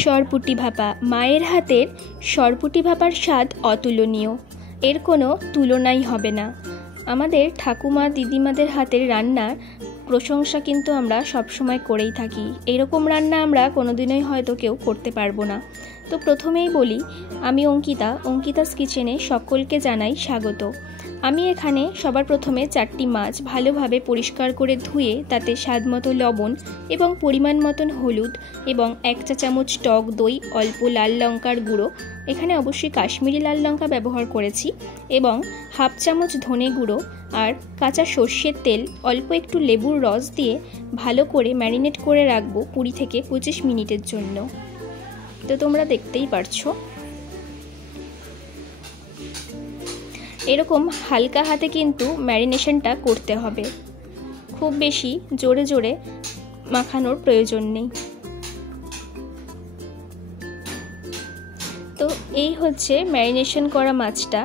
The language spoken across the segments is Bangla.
সরপুঁটি ভাপা। মায়ের হাতের সরপুঁটি ভাপার স্বাদ অতুলনীয়, এর কোনো তুলনাই হবে না। আমাদের ঠাকুমা দিদিমাদের হাতের রান্নার প্রশংসা কিন্তু আমরা সবসময় করেই থাকি। এরকম রান্না আমরা কোনোদিনই হয়তো কেউ করতে পারবো না। তো প্রথমেই বলি, আমি অঙ্কিতাস কিচেনে সকলকে জানাই স্বাগত। আমি এখানে সবার প্রথমে 4টি মাছ ভালোভাবে পরিষ্কার করে ধুয়ে তাতে স্বাদমতো লবণ এবং পরিমাণ মতন হলুদ এবং 1 চা চামচ টক দই, অল্প লাল লঙ্কার গুঁড়ো, এখানে অবশ্যই কাশ্মীরি লাল লঙ্কা ব্যবহার করেছি, এবং 1/2 চামচ ধনে গুঁড়ো আর কাঁচা সর্ষের তেল, অল্প একটু লেবুর রস দিয়ে ভালো করে ম্যারিনেট করে রাখবো 20 থেকে 25 মিনিটের জন্য। তো তোমরা দেখতেই পারছো এরকম হালকা হাতে কিন্তু ম্যারিনেশনটা করতে হবে, খুব বেশি জোরে জোরে মাখানোর প্রয়োজন নেই। তো এই হচ্ছে ম্যারিনেশন করা মাছটা।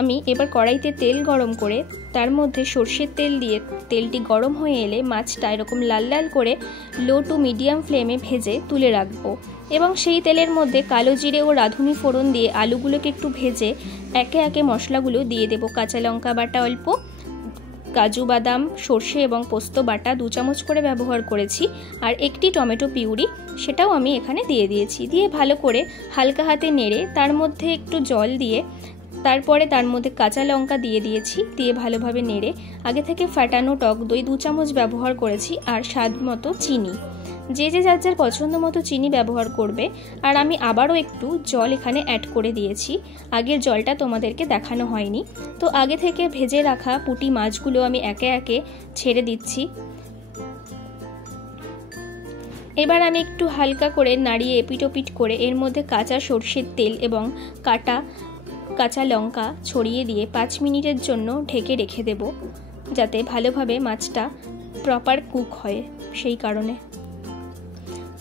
আমি এবার কড়াইতে তেল গরম করে তার মধ্যে সর্ষের তেল দিয়ে তেলটি গরম হয়ে এলে মাছটা এরকম লাল লাল করে লো টু মিডিয়াম ফ্লেমে ভেজে তুলে রাখবো, এবং সেই তেলের মধ্যে কালো জিরে ও রাঁধুনি ফোড়ন দিয়ে আলুগুলোকে একটু ভেজে একে একে মশলাগুলো দিয়ে দেবো। কাঁচা লঙ্কা বাটা অল্প, কাজু বাদাম, সর্ষে এবং পোস্ত বাটা 2 চামচ করে ব্যবহার করেছি, আর একটি টমেটো পিউরি সেটাও আমি এখানে দিয়ে দিয়েছি। দিয়ে ভালো করে হালকা হাতে নেড়ে তার মধ্যে একটু জল দিয়ে তারপরে তার মধ্যে কাঁচা লঙ্কা দিয়ে দিয়েছি, দিয়ে ভালোভাবে নেড়ে আগে থেকে ফাটানো টক দই 2 চামচ ব্যবহার করেছি, আর স্বাদ মতো চিনি, যে যার যার পছন্দ মতো চিনি ব্যবহার করবে। আর আমি আবারও একটু জল এখানে অ্যাড করে দিয়েছি, আগের জলটা তোমাদেরকে দেখানো হয়নি। তো আগে থেকে ভেজে রাখা পুঁটি মাছগুলো আমি একে একে ছেড়ে দিচ্ছি। এবার আমি একটু হালকা করে নাড়িয়ে এপিটোপিট করে এর মধ্যে কাঁচা সর্ষের তেল এবং কাটা কাঁচা লঙ্কা ছড়িয়ে দিয়ে 5 মিনিটের জন্য ঢেকে রেখে দেব, যাতে ভালোভাবে মাছটা প্রপার কুক হয় সেই কারণে।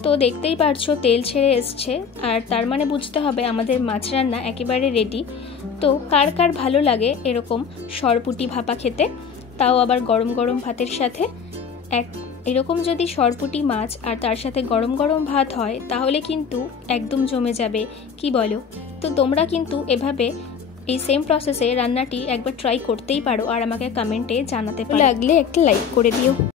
তো দেখতেই পারছো তেল ছেড়ে এসছে, আর তার মানে বুঝতে হবে আমাদের মাছ রান্না একেবারে রেডি। তো কার কার ভালো লাগে এরকম সরপুঁটি ভাপা খেতে, তাও আবার গরম গরম ভাতের সাথে। এরকম যদি সরপুঁটি মাছ আর তার সাথে গরম গরম ভাত হয় তাহলে কিন্তু একদম জমে যাবে, কি বলো? তো তোমরা কিন্তু এভাবে এই সেম প্রসেসে রান্নাটি একবার ট্রাই করতেই পারো, আর আমাকে কমেন্টে জানাতে পারো। লাগলে একটা লাইক করে দিও।